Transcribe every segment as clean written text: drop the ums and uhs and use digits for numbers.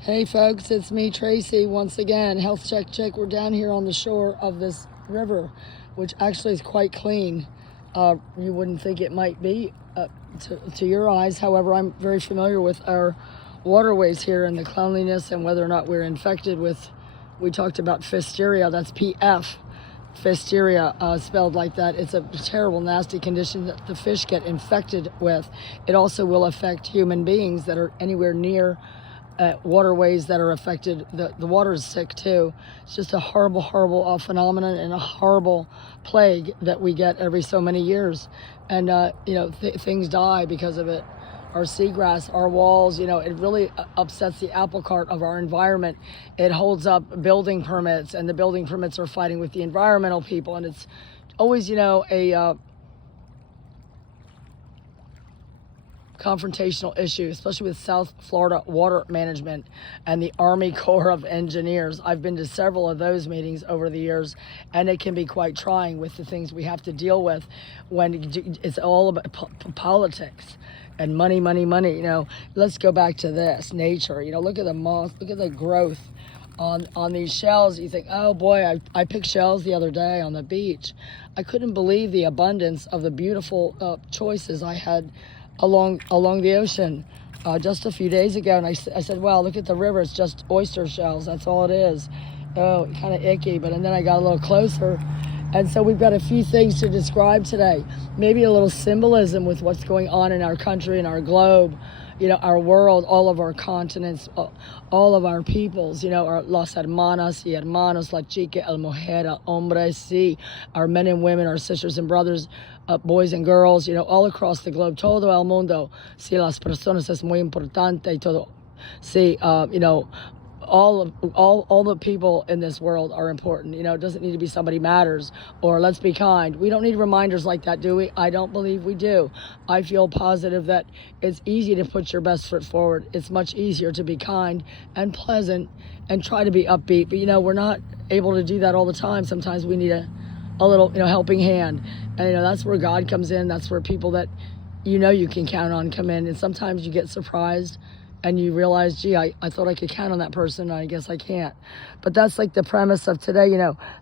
Hey folks, it's me, Tracy, once again. Health check. We're down here on the shore of this river, which actually is quite clean. You wouldn't think it might be to your eyes. However, I'm very familiar with our waterways here and the cleanliness and whether or not we're infected with, we talked about Pfiesteria, that's PF. Pfiesteria, spelled like that. It's a terrible, nasty condition that the fish get infected with. It also will affect human beings that are anywhere near waterways that are affected. The water is sick too. It's just a horrible phenomenon and a horrible plague that we get every so many years. And, things die because of it. Our seagrass, our walls, it really upsets the apple cart of our environment. It holds up building permits, and the building permits are fighting with the environmental people. And it's always, a confrontational issue, especially with South Florida water management and the Army Corps of Engineers. I've been to several of those meetings over the years, and it can be quite trying with the things we have to deal with when it's all about politics and money. Let's go back to this nature. Look at the moss, look at the growth on these shells. You think, oh boy, I picked shells the other day on the beach. I couldn't believe the abundance of the beautiful choices I had along the ocean just a few days ago. And I said, wow, look at the river. It's just oyster shells. That's all it is. Oh, kind of icky. And then I got a little closer. And so we've got a few things to describe today. Maybe a little symbolism with what's going on in our country and our globe, our world, all of our continents, all of our peoples, our las hermanas y hermanos, la chica, el mujer, el hombre, sí, our men and women, our sisters and brothers, boys and girls, all across the globe, todo el mundo. Sí, las personas es muy importante y todo. Sí, all the people in this world are important. It doesn't need to be somebody matters or let's be kind. We don't need reminders like that, do we? I don't believe we do. I feel positive that it's easy to put your best foot forward. It's much easier to be kind and pleasant and try to be upbeat. But we're not able to do that all the time. Sometimes we need a little helping hand. And that's where God comes in. That's where people that you can count on come in. And sometimes you get surprised and you realize, gee, I thought I could count on that person, and I guess I can't. But that's like the premise of today.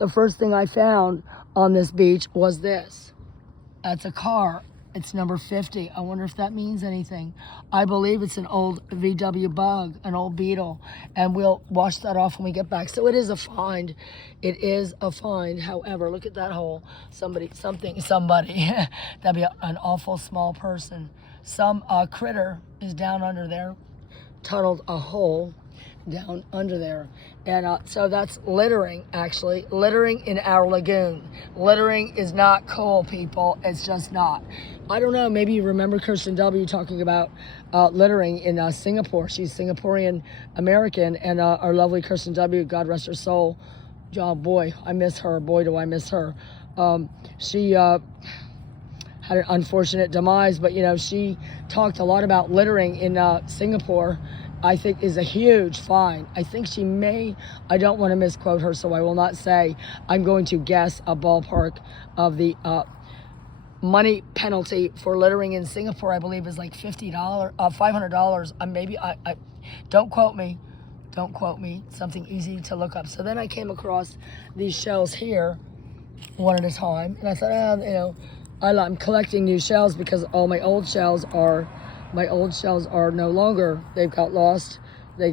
The first thing I found on this beach was this. That's a car. It's number 50. I wonder if that means anything. I believe it's an old VW Bug, an old Beetle, and we'll wash that off when we get back. So it is a find. It is a find. However, look at that hole. Somebody. That'd be an awful small person. Some critter is down under there, tunneled a hole down under there. And so that's littering, actually. Littering in our lagoon. Littering is not cool, people. It's just not. I don't know, maybe you remember Kirsten W. talking about littering in Singapore. She's Singaporean American, and our lovely Kirsten W., God rest her soul. John, boy, I miss her. Boy, do I miss her. She had an unfortunate demise, but she talked a lot about littering in Singapore. I think is a huge fine. I think she may, I don't want to misquote her, so I will not say. I'm going to guess a ballpark of the money penalty for littering in Singapore. I believe is like $500. Maybe I don't quote me. Don't quote me. Something easy to look up. So then I came across these shells here, one at a time, and I thought, I'm collecting new shells because all my old shells are no longer. They've got lost. They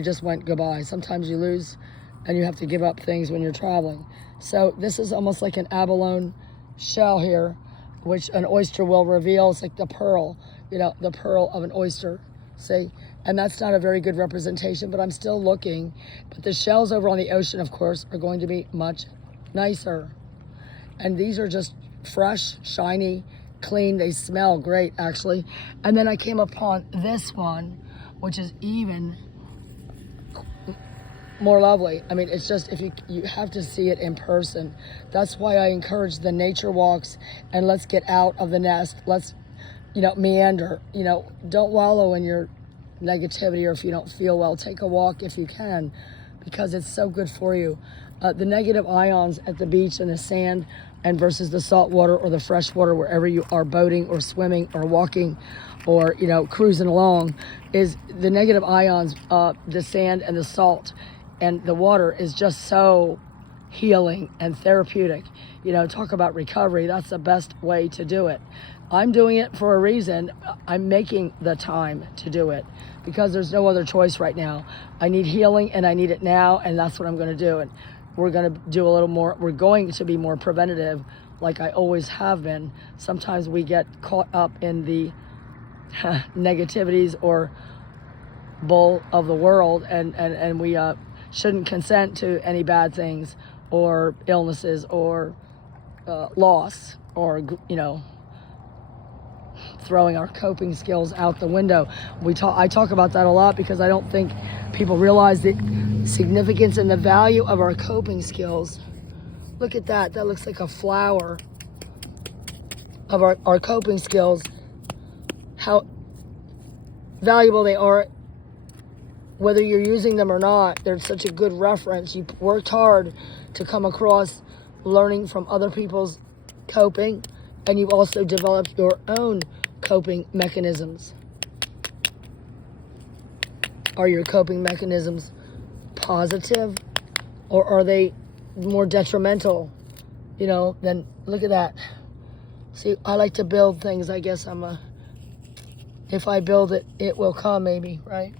just went goodbye. Sometimes you lose and you have to give up things when you're traveling. So this is almost like an abalone shell here, which an oyster will reveal. It's like the pearl, the pearl of an oyster. See? And that's not a very good representation, but I'm still looking. But the shells over on the ocean, of course, are going to be much nicer. And these are just fresh, shiny, clean. They smell great, actually. And then I came upon this one, which is even more lovely. I mean, it's just, if you have to see it in person. That's why I encourage the nature walks, and let's get out of the nest. Let's, meander. Don't wallow in your negativity, or if you don't feel well, take a walk if you can, because it's so good for you. The negative ions at the beach and the sand and versus the salt water or the fresh water wherever you are boating or swimming or walking or, you know, cruising along, is the negative ions, the sand and the salt and the water is just so healing and therapeutic. You know, talk about recovery. That's the best way to do it. I'm doing it for a reason. I'm making the time to do it because there's no other choice right now. I need healing and I need it now, and that's what I'm going to do. And we're going to do a little more. We're going to be more preventative like I always have been. Sometimes we get caught up in the negativities or bull of the world, and we shouldn't consent to any bad things or illnesses or loss or, you know, throwing our coping skills out the window. I talk about that a lot because I don't think people realize the significance and the value of our coping skills. Look at that. That looks like a flower of our coping skills. How valuable they are, whether you're using them or not. They're such a good reference. You worked hard to come across learning from other people's coping, and you've also developed your own coping mechanisms. Are your coping mechanisms positive, or are they more detrimental? You know, then look at that. See, I like to build things. I guess if I build it, it will come, maybe, right?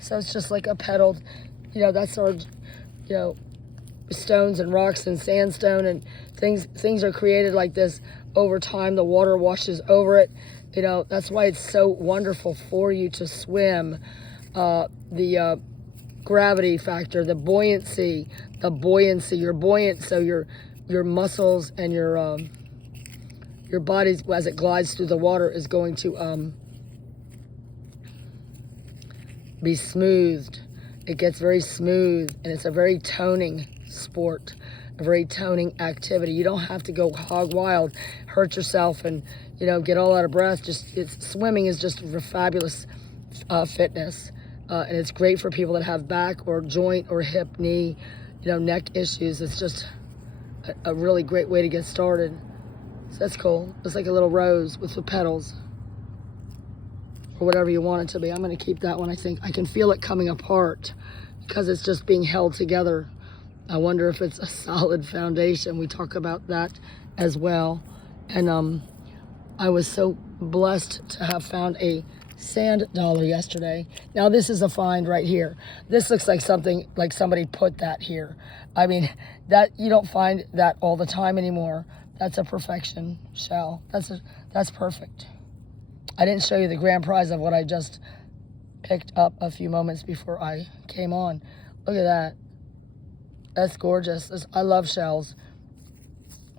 So it's just like a pedal, you know, that's our, you know, stones and rocks and sandstone and things are created like this over time. The water washes over it. You know, that's why it's so wonderful for you to swim. The gravity factor, the buoyancy, you're buoyant, so your muscles and your body, as it glides through the water, is going to be smoothed. It gets very smooth, and it's a very toning sport, a very toning activity. You don't have to go hog wild, hurt yourself, and, you know, get all out of breath. Swimming is just a fabulous fitness, and it's great for people that have back or joint or hip, knee, you know, neck issues. It's just a really great way to get started. So that's cool. It's like a little rose with the petals, or whatever you want it to be. I'm going to keep that one. I think I can feel it coming apart because it's just being held together. I wonder if it's a solid foundation. We talk about that as well. And I was so blessed to have found a sand dollar yesterday. Now this is a find right here. This looks like something like somebody put that here. I mean, that you don't find that all the time anymore. That's a perfection shell. That's perfect. I didn't show you the grand prize of what I just picked up a few moments before I came on. Look at that. That's gorgeous. I love shells.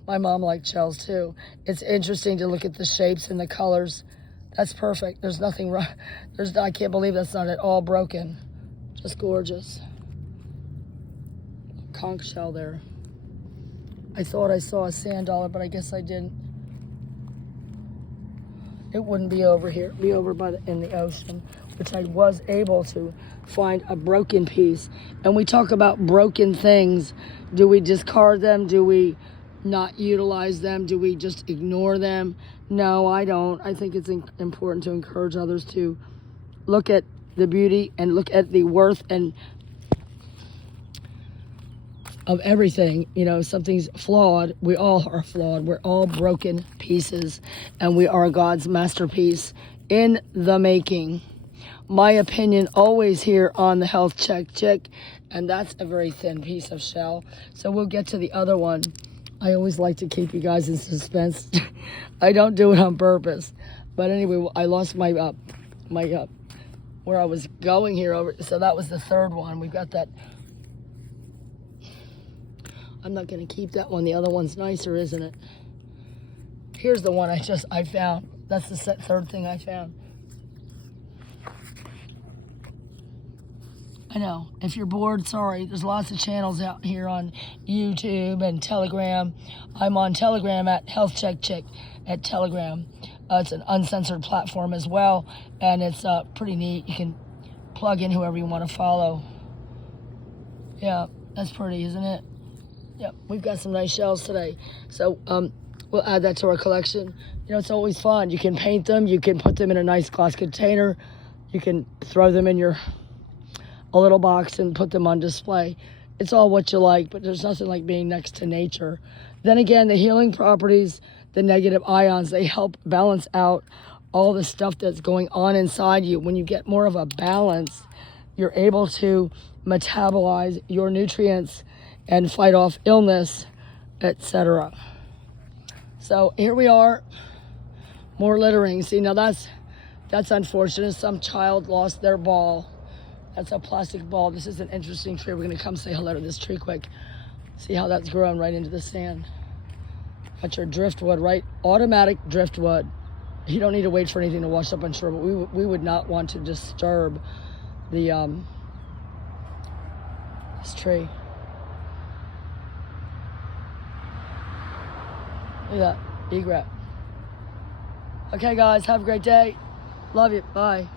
My mom liked shells too. It's interesting to look at the shapes and the colors. That's perfect. There's nothing wrong. I can't believe that's not at all broken. Just gorgeous. Conch shell there. I thought I saw a sand dollar, but I guess I didn't. It wouldn't be over here. It'd be over in the ocean, which I was able to find a broken piece. And we talk about broken things. Do we discard them? Do we not utilize them? Do we just ignore them? No, I don't. I think it's important to encourage others to look at the beauty and look at the worth and of everything. You know, something's flawed. We all are flawed. We're all broken pieces, and we are God's masterpiece in the making. My opinion always here on the Health Check Chick, and that's a very thin piece of shell. So we'll get to the other one. I always like to keep you guys in suspense. I don't do it on purpose. But anyway, I lost my where I was going here over. So that was the third one. We've got that. I'm not going to keep that one. The other one's nicer, isn't it? Here's the one I found. That's the third thing I found. I know. If you're bored, sorry. There's lots of channels out here on YouTube and Telegram. I'm on Telegram at Health Check Chick at Telegram. It's an uncensored platform as well, and it's pretty neat. You can plug in whoever you want to follow. Yeah, that's pretty, isn't it? Yep, we've got some nice shells today. So we'll add that to our collection. You know, it's always fun. You can paint them. You can put them in a nice glass container. You can throw them in a little box and put them on display. It's all what you like, but there's nothing like being next to nature. Then again, the healing properties, the negative ions, they help balance out all the stuff that's going on inside you. When you get more of a balance, you're able to metabolize your nutrients and fight off illness, etc. So here we are, more littering. See, now that's unfortunate. Some child lost their ball. That's a plastic ball. This is an interesting tree. We're gonna come say hello to this tree quick. See how that's grown right into the sand. That's your driftwood, right? Automatic driftwood. You don't need to wait for anything to wash up on shore, but we would not want to disturb the this tree. Look at that, egret. Okay guys, have a great day. Love you, bye.